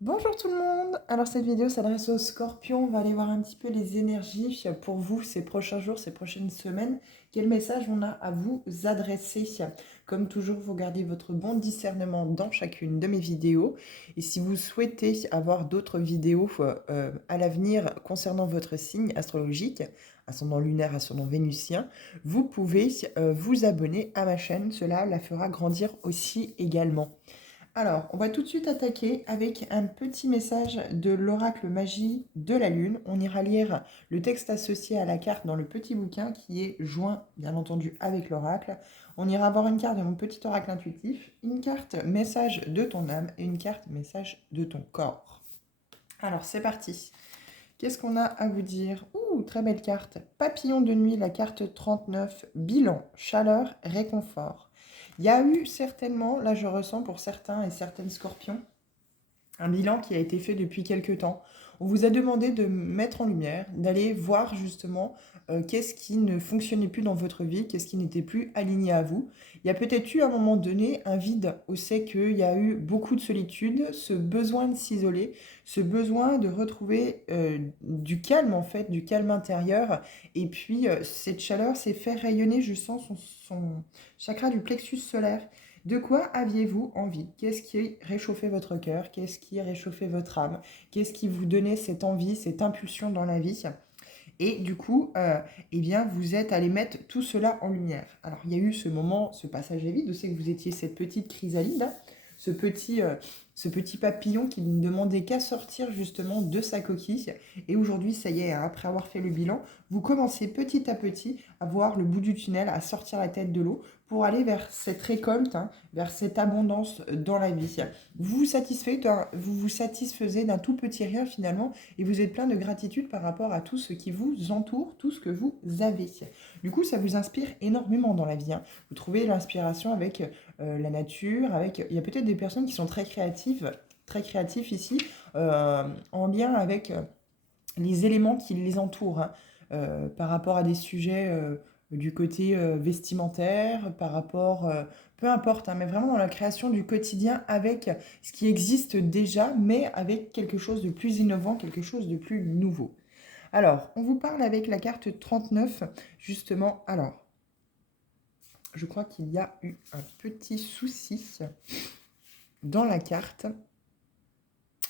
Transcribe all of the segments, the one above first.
Bonjour tout le monde! Alors cette vidéo s'adresse aux scorpions, on va aller voir un petit peu les énergies pour vous ces prochains jours, ces prochaines semaines. Quel message on a à vous adresser? Comme toujours, vous gardez votre bon discernement dans chacune de mes vidéos. Et si vous souhaitez avoir d'autres vidéos à l'avenir concernant votre signe astrologique, ascendant lunaire, ascendant vénusien, vous pouvez vous abonner à ma chaîne, cela la fera grandir aussi également. Alors, on va tout de suite attaquer avec un petit message de l'oracle magie de la Lune. On ira lire le texte associé à la carte dans le petit bouquin qui est joint, bien entendu, avec l'oracle. On ira avoir une carte de mon petit oracle intuitif, une carte message de ton âme et une carte message de ton corps. Alors, c'est parti. Qu'est-ce qu'on a à vous dire? Ouh, très belle carte. Papillon de nuit, la carte 39. Bilan, chaleur, réconfort. Il y a eu certainement, là je ressens pour certains et certaines scorpions, un bilan qui a été fait depuis quelques temps. On vous a demandé de mettre en lumière, d'aller voir justement qu'est-ce qui ne fonctionnait plus dans votre vie, qu'est-ce qui n'était plus aligné à vous. Il y a peut-être eu à un moment donné un vide où c'est qu'il y a eu beaucoup de solitude, ce besoin de s'isoler, ce besoin de retrouver du calme en fait, du calme intérieur. Et puis cette chaleur s'est fait rayonner, je sens son chakra du plexus solaire. De quoi aviez-vous envie? Qu'est-ce qui réchauffait votre cœur? Qu'est-ce qui réchauffait votre âme? Qu'est-ce qui vous donnait cette envie, cette impulsion dans la vie? Et du coup, eh bien, vous êtes allé mettre tout cela en lumière. Alors, il y a eu ce moment, ce passage à vide, je sais que vous étiez cette petite chrysalide, là, ce petit, euh, ce petit papillon qui ne demandait qu'à sortir justement de sa coquille. Et aujourd'hui, ça y est, hein, après avoir fait le bilan, vous commencez petit à petit à voir le bout du tunnel, à sortir la tête de l'eau pour aller vers cette récolte, hein, vers cette abondance dans la vie. Vous vous satisfaisez d'un tout petit rien finalement et vous êtes plein de gratitude par rapport à tout ce qui vous entoure, tout ce que vous avez. Du coup, ça vous inspire énormément dans la vie, hein. Vous trouvez l'inspiration avec la nature, avec... Il y a peut-être des personnes qui sont très créatifs ici, en lien avec les éléments qui les entourent, hein, par rapport à des sujets du côté vestimentaire, par rapport, peu importe, hein, mais vraiment dans la création du quotidien avec ce qui existe déjà, mais avec quelque chose de plus innovant, quelque chose de plus nouveau. Alors, on vous parle avec la carte 39, justement. Alors, je crois qu'il y a eu un petit souci dans la carte.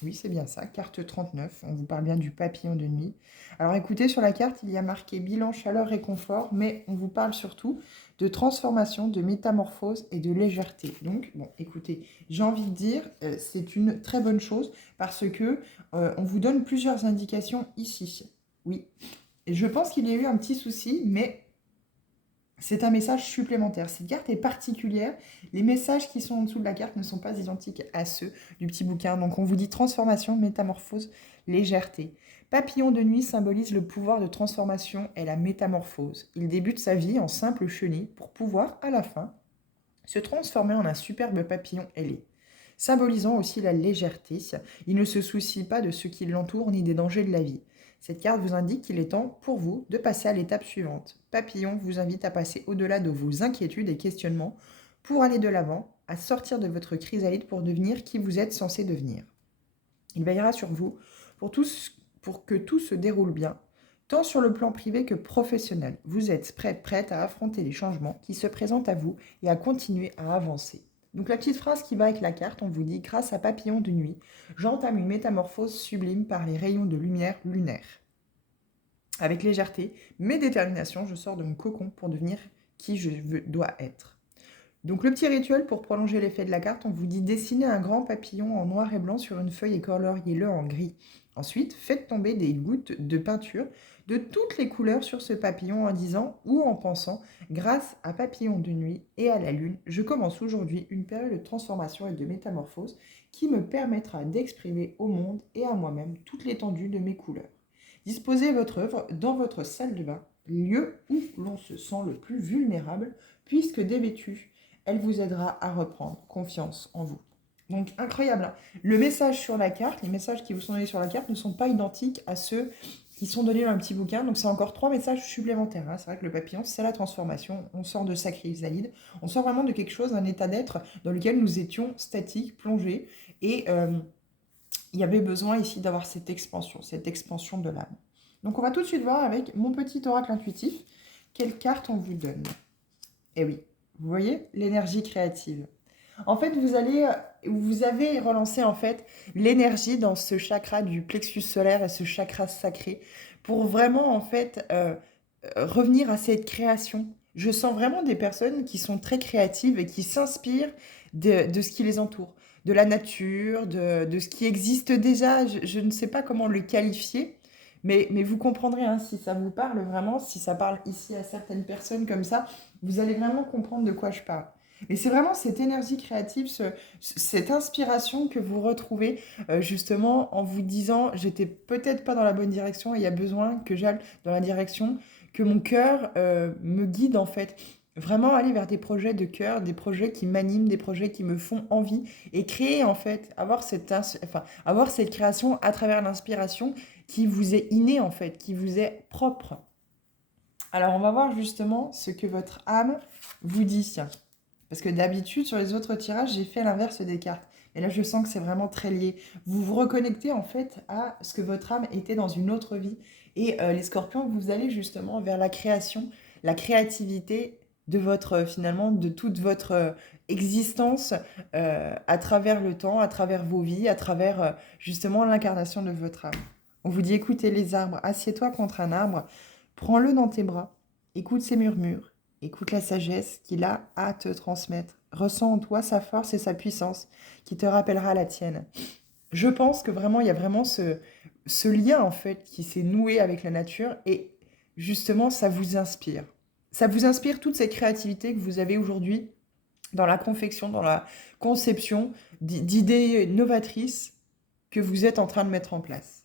Oui, c'est bien ça, carte 39. On vous parle bien du papillon de nuit. Alors écoutez, sur la carte, il y a marqué bilan, chaleur, réconfort, mais on vous parle surtout de transformation, de métamorphose et de légèreté. Donc, bon, écoutez, j'ai envie de dire, c'est une très bonne chose parce que on vous donne plusieurs indications ici. Oui, et je pense qu'il y a eu un petit souci, mais c'est un message supplémentaire. Cette carte est particulière. Les messages qui sont en dessous de la carte ne sont pas identiques à ceux du petit bouquin. Donc on vous dit transformation, métamorphose, légèreté. Papillon de nuit symbolise le pouvoir de transformation et la métamorphose. Il débute sa vie en simple chenille pour pouvoir, à la fin, se transformer en un superbe papillon ailé. Symbolisant aussi la légèreté, il ne se soucie pas de ce qui l'entoure ni des dangers de la vie. Cette carte vous indique qu'il est temps pour vous de passer à l'étape suivante. Papillon vous invite à passer au-delà de vos inquiétudes et questionnements pour aller de l'avant, à sortir de votre chrysalide pour devenir qui vous êtes censé devenir. Il veillera sur vous pour que tout se déroule bien, tant sur le plan privé que professionnel. Vous êtes prête à affronter les changements qui se présentent à vous et à continuer à avancer. Donc la petite phrase qui va avec la carte, on vous dit: grâce à Papillon de nuit, j'entame une métamorphose sublime par les rayons de lumière lunaire. Avec légèreté, mais détermination, je sors de mon cocon pour devenir qui dois être. Donc le petit rituel pour prolonger l'effet de la carte, on vous dit dessiner un grand papillon en noir et blanc sur une feuille et coloriez-le en gris. Ensuite, faites tomber des gouttes de peinture de toutes les couleurs sur ce papillon en disant ou en pensant: grâce à Papillon de nuit et à la lune, je commence aujourd'hui une période de transformation et de métamorphose qui me permettra d'exprimer au monde et à moi-même toute l'étendue de mes couleurs. Disposez votre œuvre dans votre salle de bain, lieu où l'on se sent le plus vulnérable, puisque dévêtu, elle vous aidera à reprendre confiance en vous. Donc incroyable, hein. Le message sur la carte, les messages qui vous sont donnés sur la carte ne sont pas identiques à ceux qui sont donnés dans un petit bouquin. Donc c'est encore 3 messages supplémentaires, hein. C'est vrai que le papillon, c'est la transformation. On sort de sa chrysalide. On sort vraiment de quelque chose, d'un état d'être dans lequel nous étions statiques, plongés. Et il y avait besoin ici d'avoir cette expansion de l'âme. Donc on va tout de suite voir avec mon petit oracle intuitif, quelle carte on vous donne. Eh oui, vous voyez, l'énergie créative. En fait, vous avez relancé en fait l'énergie dans ce chakra du plexus solaire et ce chakra sacré pour vraiment en fait revenir à cette création. Je sens vraiment des personnes qui sont très créatives et qui s'inspirent de ce qui les entoure, de la nature, de ce qui existe déjà. Je ne sais pas comment le qualifier, mais vous comprendrez hein, si ça vous parle vraiment, si ça parle ici à certaines personnes comme ça, vous allez vraiment comprendre de quoi je parle. Et c'est vraiment cette énergie créative, cette inspiration que vous retrouvez justement en vous disant j'étais peut-être pas dans la bonne direction et il y a besoin que j'aille dans la direction que mon cœur me guide en fait. Vraiment aller vers des projets de cœur, des projets qui m'animent, des projets qui me font envie et créer en fait, avoir cette création à travers l'inspiration qui vous est innée en fait, qui vous est propre. Alors on va voir justement ce que votre âme vous dit. Parce que d'habitude, sur les autres tirages, j'ai fait l'inverse des cartes. Et là, je sens que c'est vraiment très lié. Vous vous reconnectez en fait à ce que votre âme était dans une autre vie. Et les scorpions, vous allez justement vers la création, la créativité de votre, finalement, de toute votre existence à travers le temps, à travers vos vies, à travers justement l'incarnation de votre âme. On vous dit, écoutez les arbres, assieds-toi contre un arbre, prends-le dans tes bras, écoute ses murmures. Écoute la sagesse qu'il a à te transmettre. Ressens en toi sa force et sa puissance qui te rappellera la tienne. Je pense que vraiment, il y a vraiment ce lien en fait qui s'est noué avec la nature et justement, ça vous inspire. Ça vous inspire toute cette créativité que vous avez aujourd'hui dans la confection, dans la conception d'idées novatrices que vous êtes en train de mettre en place.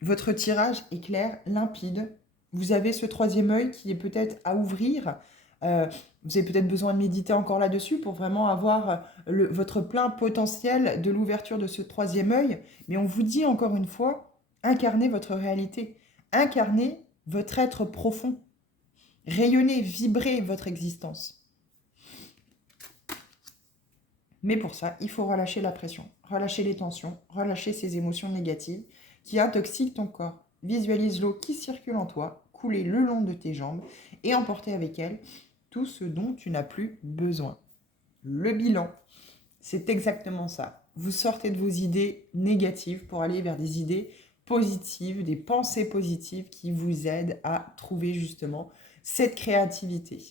Votre tirage est clair, limpide. Vous avez ce troisième œil qui est peut-être à ouvrir. Vous avez peut-être besoin de méditer encore là-dessus pour vraiment avoir votre plein potentiel de l'ouverture de ce troisième œil. Mais on vous dit encore une fois, incarnez votre réalité. Incarnez votre être profond. Rayonnez, vibrez votre existence. Mais pour ça, il faut relâcher la pression, relâcher les tensions, relâcher ces émotions négatives qui intoxiquent ton corps. Visualise l'eau qui circule en toi, couler le long de tes jambes et emporter avec elle tout ce dont tu n'as plus besoin. Le bilan, c'est exactement ça. Vous sortez de vos idées négatives pour aller vers des idées positives, des pensées positives qui vous aident à trouver justement cette créativité.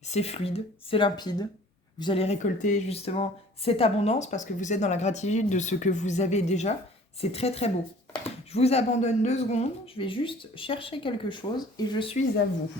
C'est fluide, c'est limpide. Vous allez récolter justement cette abondance parce que vous êtes dans la gratitude de ce que vous avez déjà. C'est très très beau. Je vous abandonne 2 secondes. Je vais juste chercher quelque chose et je suis à vous.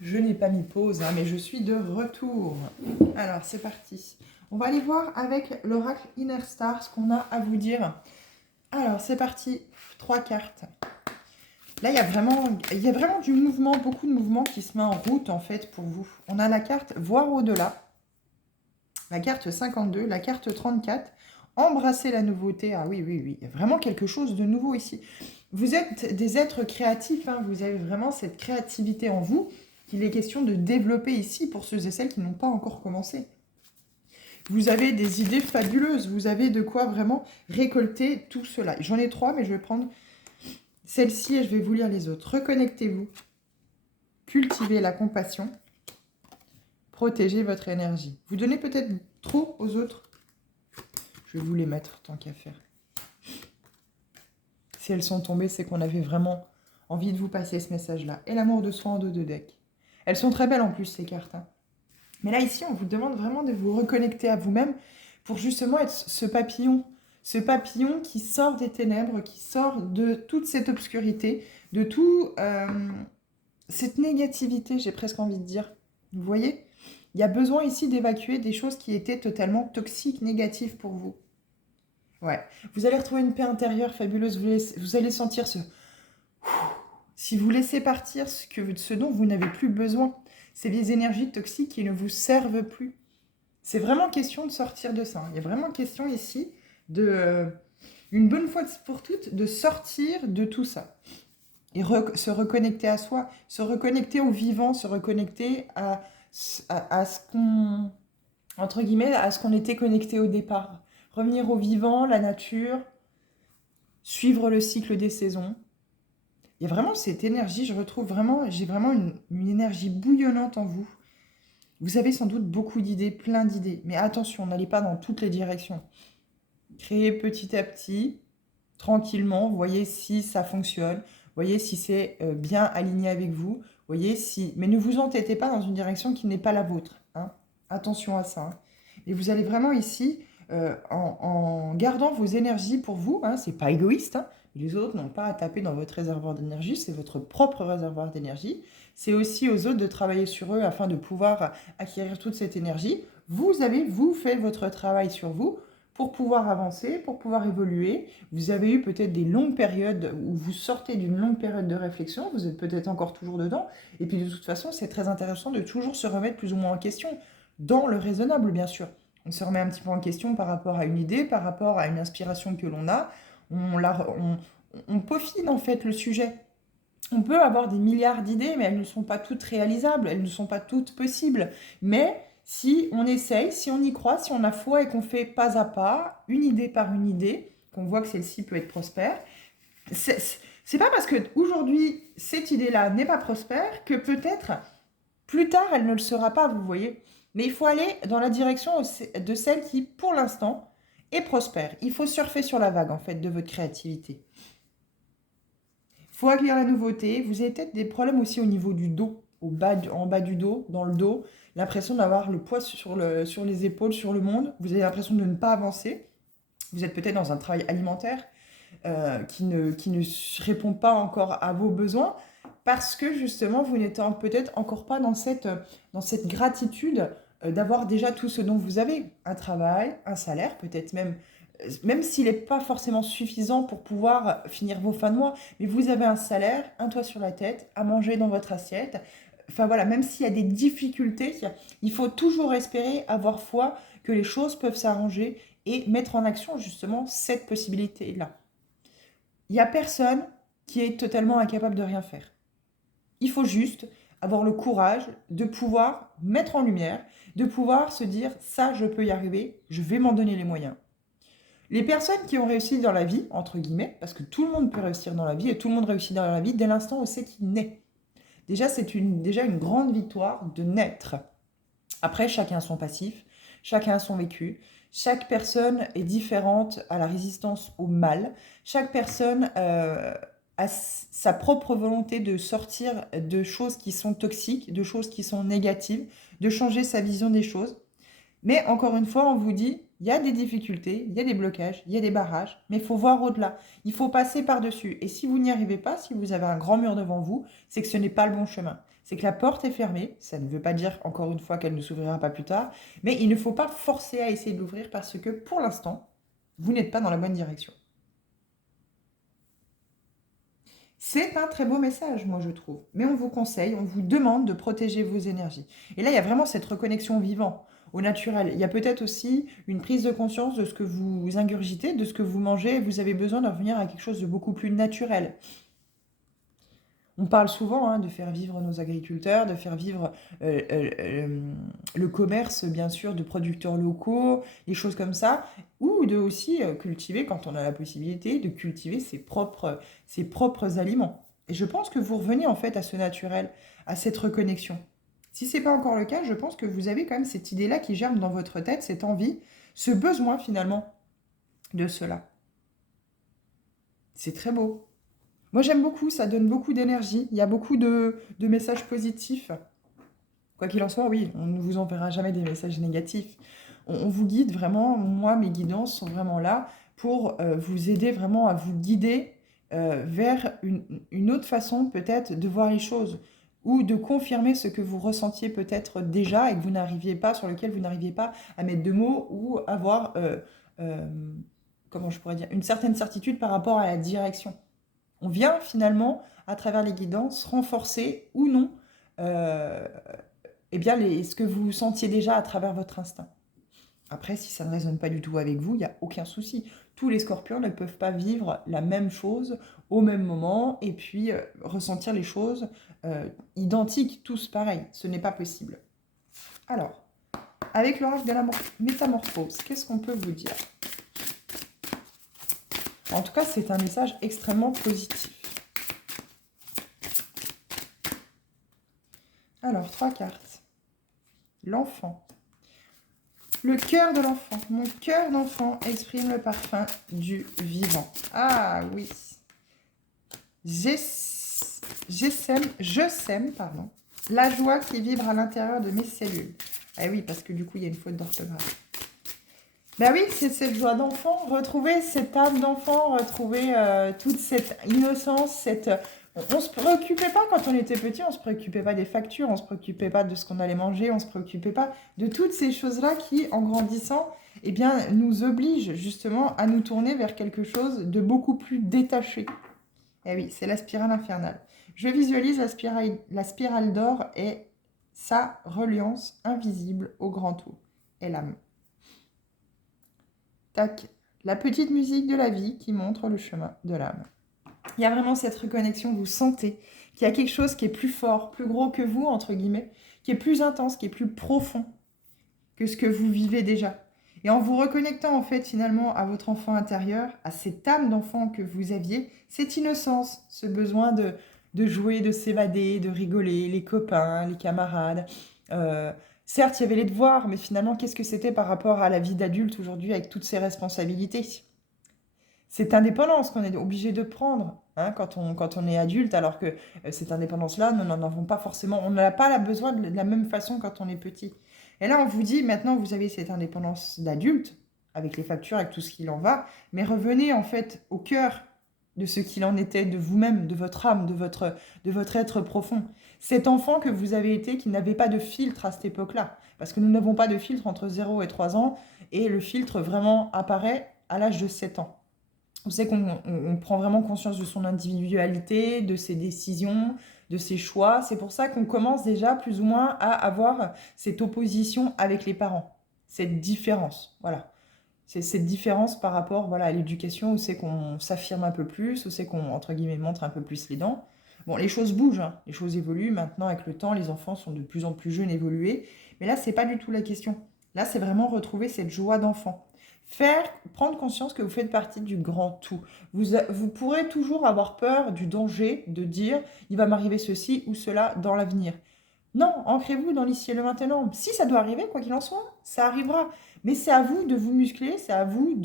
Je n'ai pas mis pause, hein, mais je suis de retour. Alors, c'est parti. On va aller voir avec l'oracle Inner Star ce qu'on a à vous dire. Alors, c'est parti. 3 cartes. Là, il y a vraiment du mouvement, beaucoup de mouvement qui se met en route, en fait, pour vous. On a la carte Voir au-delà, la carte 52, la carte 34, Embrasser la nouveauté. Ah oui, oui, oui, il y a vraiment quelque chose de nouveau ici. Vous êtes des êtres créatifs, hein, vous avez vraiment cette créativité en vous qu'il est question de développer ici pour ceux et celles qui n'ont pas encore commencé. Vous avez des idées fabuleuses, vous avez de quoi vraiment récolter tout cela. J'en ai 3, mais je vais prendre celle-ci et je vais vous lire les autres. Reconnectez-vous, cultivez la compassion, protégez votre énergie. Vous donnez peut-être trop aux autres. Je vais vous les mettre tant qu'à faire. Si elles sont tombées, c'est qu'on avait vraiment envie de vous passer ce message-là. Et l'amour de soi en dos de deck. Elles sont très belles en plus, ces cartes. Hein. Mais là, ici, on vous demande vraiment de vous reconnecter à vous-même pour justement être ce papillon qui sort des ténèbres, qui sort de toute cette obscurité, de toute cette négativité, j'ai presque envie de dire. Vous voyez ? Il y a besoin ici d'évacuer des choses qui étaient totalement toxiques, négatives pour vous. Ouais, vous allez retrouver une paix intérieure fabuleuse, vous allez sentir ce... Si vous laissez partir ce dont vous n'avez plus besoin, C'est des énergies toxiques qui ne vous servent plus. C'est vraiment question de sortir de ça. Il y a vraiment question ici de, une bonne fois pour toutes, de sortir de tout ça. Et se reconnecter à soi, se reconnecter au vivant, se reconnecter à ce qu'on, entre guillemets, à ce qu'on était connecté au départ. Revenir au vivant, la nature, suivre le cycle des saisons. Il y a vraiment cette énergie, je retrouve vraiment, j'ai vraiment une énergie bouillonnante en vous. Vous avez sans doute beaucoup d'idées, plein d'idées, mais attention, n'allez pas dans toutes les directions. Créez petit à petit, tranquillement, voyez si ça fonctionne, voyez si c'est bien aligné avec vous, voyez si... Mais ne vous entêtez pas dans une direction qui n'est pas la vôtre, hein. Attention à ça, hein. Et vous allez vraiment ici, en gardant vos énergies pour vous, hein, c'est pas égoïste, hein, les autres n'ont pas à taper dans votre réservoir d'énergie, c'est votre propre réservoir d'énergie. C'est aussi aux autres de travailler sur eux afin de pouvoir acquérir toute cette énergie. Vous faites votre travail sur vous pour pouvoir avancer, pour pouvoir évoluer. Vous avez eu peut-être des longues périodes où vous sortez d'une longue période de réflexion, vous êtes peut-être encore toujours dedans. Et puis de toute façon, c'est très intéressant de toujours se remettre plus ou moins en question, dans le raisonnable bien sûr. On se remet un petit peu en question par rapport à une idée, par rapport à une inspiration que l'on a. On peaufine en fait le sujet. On peut avoir des milliards d'idées, mais elles ne sont pas toutes réalisables, elles ne sont pas toutes possibles. Mais si on essaye, si on y croit, si on a foi et qu'on fait pas à pas, une idée par une idée, qu'on voit que celle-ci peut être prospère, c'est pas parce que aujourd'hui cette idée-là n'est pas prospère que peut-être plus tard elle ne le sera pas, vous voyez. Mais il faut aller dans la direction de celle qui, pour l'instant, est prospère. Il faut surfer sur la vague en fait de votre créativité. Il faut accueillir la nouveauté. Vous avez peut-être des problèmes aussi au niveau du dos, en bas du dos, dans le dos. L'impression d'avoir le poids sur les épaules, sur le monde. Vous avez l'impression de ne pas avancer. Vous êtes peut-être dans un travail alimentaire qui ne répond pas encore à vos besoins parce que justement, vous n'êtes peut-être encore pas dans cette gratitude d'avoir déjà tout ce dont vous avez. Un travail, un salaire, peut-être même s'il n'est pas forcément suffisant pour pouvoir finir vos fins de mois, mais vous avez un salaire, un toit sur la tête, à manger dans votre assiette. Enfin voilà, même s'il y a des difficultés, il faut toujours espérer, avoir foi que les choses peuvent s'arranger et mettre en action justement cette possibilité-là. Il n'y a personne qui est totalement incapable de rien faire. Il faut juste avoir le courage de pouvoir mettre en lumière, de pouvoir se dire ça, je peux y arriver, je vais m'en donner les moyens. Les personnes qui ont réussi dans la vie, entre guillemets, parce que tout le monde peut réussir dans la vie et tout le monde réussit dans la vie dès l'instant où c'est qu'il naît. Déjà, c'est déjà une grande victoire de naître. Après, chacun a son passif, chacun a son vécu. Chaque personne est différente à la résistance au mal. Chaque personne a sa propre volonté de sortir de choses qui sont toxiques, de choses qui sont négatives, de changer sa vision des choses. Mais encore une fois, on vous dit, il y a des difficultés, il y a des blocages, il y a des barrages, mais il faut voir au-delà. Il faut passer par-dessus. Et si vous n'y arrivez pas, si vous avez un grand mur devant vous, c'est que ce n'est pas le bon chemin. C'est que la porte est fermée. Ça ne veut pas dire, encore une fois, qu'elle ne s'ouvrira pas plus tard. Mais il ne faut pas forcer à essayer de l'ouvrir parce que, pour l'instant, vous n'êtes pas dans la bonne direction. C'est un très beau message, moi, je trouve. Mais on vous conseille, on vous demande de protéger vos énergies. Et là, il y a vraiment cette reconnexion au vivant, au naturel. Il y a peut-être aussi une prise de conscience de ce que vous ingurgitez, de ce que vous mangez. Vous avez besoin de revenir à quelque chose de beaucoup plus naturel. On parle souvent de faire vivre nos agriculteurs, de faire vivre le commerce, bien sûr, de producteurs locaux, des choses comme ça, ou de aussi cultiver, quand on a la possibilité, de cultiver ses propres aliments. Et je pense que vous revenez en fait à ce naturel, à cette reconnexion. Si ce n'est pas encore le cas, je pense que vous avez quand même cette idée-là qui germe dans votre tête, cette envie, ce besoin finalement de cela. C'est très beau. Moi, j'aime beaucoup, ça donne beaucoup d'énergie. Il y a beaucoup de messages positifs. Quoi qu'il en soit, oui, on ne vous enverra jamais des messages négatifs. On vous guide vraiment, moi, mes guidances sont vraiment là pour vous aider vraiment à vous guider vers une autre façon peut-être de voir les choses ou de confirmer ce que vous ressentiez peut-être déjà et que vous n'arriviez pas, sur lequel vous n'arriviez pas à mettre de mots ou avoir, comment je pourrais dire, une certaine certitude par rapport à la direction. On vient finalement, à travers les guidances, renforcer ou non eh bien, ce que vous sentiez déjà à travers votre instinct. Après, si ça ne résonne pas du tout avec vous, il n'y a aucun souci. Tous les scorpions ne peuvent pas vivre la même chose au même moment et puis ressentir les choses identiques, tous pareils. Ce n'est pas possible. Alors, avec l'oracle de la métamorphose, qu'est-ce qu'on peut vous dire? En tout cas, c'est un message extrêmement positif. Alors, 3 cartes. L'enfant. Le cœur de l'enfant. Mon cœur d'enfant exprime le parfum du vivant. Ah oui. Je sème, pardon, la joie qui vibre à l'intérieur de mes cellules. Ah oui, parce que du coup, il y a une faute d'orthographe. Ben oui, c'est cette joie d'enfant, retrouver cette âme d'enfant, retrouver toute cette innocence, cette... On ne se préoccupait pas quand on était petit, on ne se préoccupait pas des factures, on ne se préoccupait pas de ce qu'on allait manger, on ne se préoccupait pas de toutes ces choses-là qui, en grandissant, eh bien, nous obligent justement à nous tourner vers quelque chose de beaucoup plus détaché. Eh oui, c'est la spirale infernale. Je visualise la spirale d'or et sa reliance invisible au grand tout et l'âme. Tac, la petite musique de la vie qui montre le chemin de l'âme. Il y a vraiment cette reconnexion, vous sentez qu'il y a quelque chose qui est plus fort, plus gros que vous, entre guillemets, qui est plus intense, qui est plus profond que ce que vous vivez déjà. Et en vous reconnectant, en fait, finalement, à votre enfant intérieur, à cette âme d'enfant que vous aviez, cette innocence, ce besoin de jouer, de s'évader, de rigoler, les copains, les camarades. Certes, il y avait les devoirs, mais finalement, qu'est-ce que c'était par rapport à la vie d'adulte aujourd'hui avec toutes ces responsabilités? Cette indépendance qu'on est obligé de prendre hein, quand on est adulte, alors que cette indépendance-là, nous n'en avons pas forcément, on n'a pas besoin de la même façon quand on est petit. Et là, on vous dit, maintenant, vous avez cette indépendance d'adulte, avec les factures, avec tout ce qu'il en va, mais revenez en fait au cœur de ce qu'il en était de vous-même, de votre âme, de votre être profond. Cet enfant que vous avez été, qui n'avait pas de filtre à cette époque-là, parce que nous n'avons pas de filtre entre 0 et 3 ans, et le filtre vraiment apparaît à l'âge de 7 ans. On sait qu'on prend vraiment conscience de son individualité, de ses décisions, de ses choix. C'est pour ça qu'on commence déjà plus ou moins à avoir cette opposition avec les parents, cette différence. Voilà. C'est cette différence par rapport voilà, à l'éducation où c'est qu'on s'affirme un peu plus, où c'est qu'on, entre guillemets, montre un peu plus les dents. Bon, les choses bougent, hein, les choses évoluent. Maintenant, avec le temps, les enfants sont de plus en plus jeunes, évolués. Mais là, c'est pas du tout la question. Là, c'est vraiment retrouver cette joie d'enfant. Prendre conscience que vous faites partie du grand tout. Vous pourrez toujours avoir peur du danger de dire il va m'arriver ceci ou cela dans l'avenir. Non, ancrez-vous dans l'ici et le maintenant. Si ça doit arriver, quoi qu'il en soit, ça arrivera. Mais c'est à vous de vous muscler, c'est à vous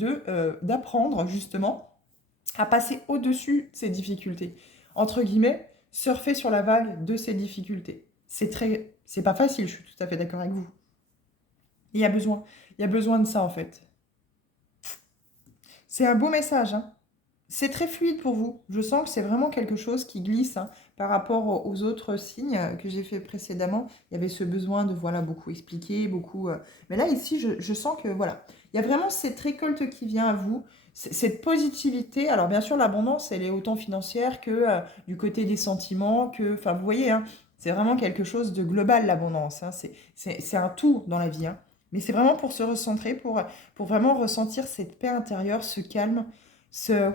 d'apprendre justement à passer au-dessus de ces difficultés. Entre guillemets, surfer sur la vague de ces difficultés. C'est pas facile, je suis tout à fait d'accord avec vous. Il y a besoin de ça en fait. C'est un beau message, hein. C'est très fluide pour vous. Je sens que c'est vraiment quelque chose qui glisse hein, par rapport aux autres signes que j'ai fait précédemment. Il y avait ce besoin de voilà beaucoup expliquer, beaucoup. Mais là ici, je sens que voilà, il y a vraiment cette récolte qui vient à vous, cette positivité. Alors bien sûr, l'abondance, elle est autant financière que du côté des sentiments, que. Enfin, vous voyez, hein, c'est vraiment quelque chose de global l'abondance. Hein. C'est un tout dans la vie. Hein. Mais c'est vraiment pour se recentrer, pour vraiment ressentir cette paix intérieure, ce calme se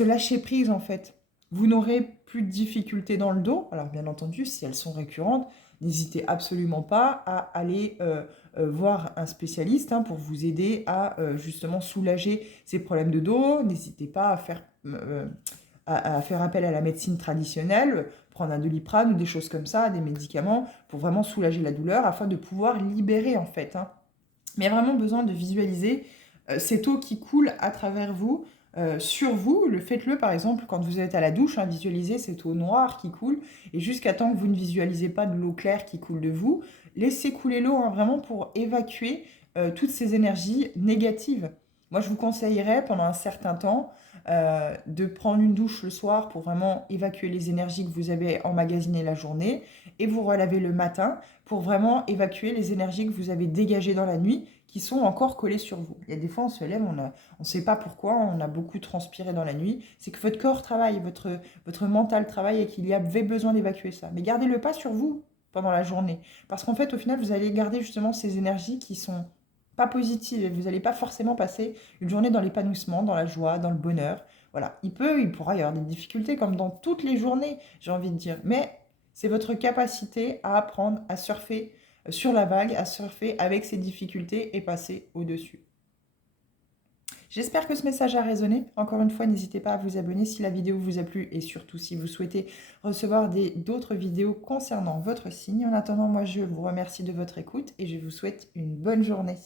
lâcher prise en fait. Vous n'aurez plus de difficultés dans le dos. Alors bien entendu, si elles sont récurrentes, n'hésitez absolument pas à aller voir un spécialiste hein, pour vous aider à justement soulager ces problèmes de dos. N'hésitez pas à faire appel à la médecine traditionnelle, prendre un Doliprane ou des choses comme ça, des médicaments, pour vraiment soulager la douleur afin de pouvoir libérer en fait. Hein. Mais il y a vraiment besoin de visualiser cette eau qui coule à travers vous, sur vous. Faites-le par exemple quand vous êtes à la douche, hein, visualisez cette eau noire qui coule, et jusqu'à temps que vous ne visualisez pas de l'eau claire qui coule de vous, laissez couler l'eau hein, vraiment pour évacuer toutes ces énergies négatives. Moi, je vous conseillerais pendant un certain temps de prendre une douche le soir pour vraiment évacuer les énergies que vous avez emmagasinées la journée et vous relaver le matin pour vraiment évacuer les énergies que vous avez dégagées dans la nuit qui sont encore collées sur vous. Il y a des fois, on se lève, on ne sait pas pourquoi, on a beaucoup transpiré dans la nuit. C'est que votre corps travaille, votre mental travaille et qu'il y avait besoin d'évacuer ça. Mais gardez-le pas sur vous. pendant la journée. Parce qu'en fait, au final, vous allez garder justement ces énergies qui sont pas positives et vous n'allez pas forcément passer une journée dans l'épanouissement, dans la joie, dans le bonheur. Voilà, il pourra y avoir des difficultés comme dans toutes les journées, j'ai envie de dire. Mais c'est votre capacité à apprendre à surfer sur la vague, à surfer avec ces difficultés et passer au-dessus. J'espère que ce message a résonné. Encore une fois, n'hésitez pas à vous abonner si la vidéo vous a plu et surtout si vous souhaitez recevoir d'autres vidéos concernant votre signe. En attendant, moi je vous remercie de votre écoute et je vous souhaite une bonne journée.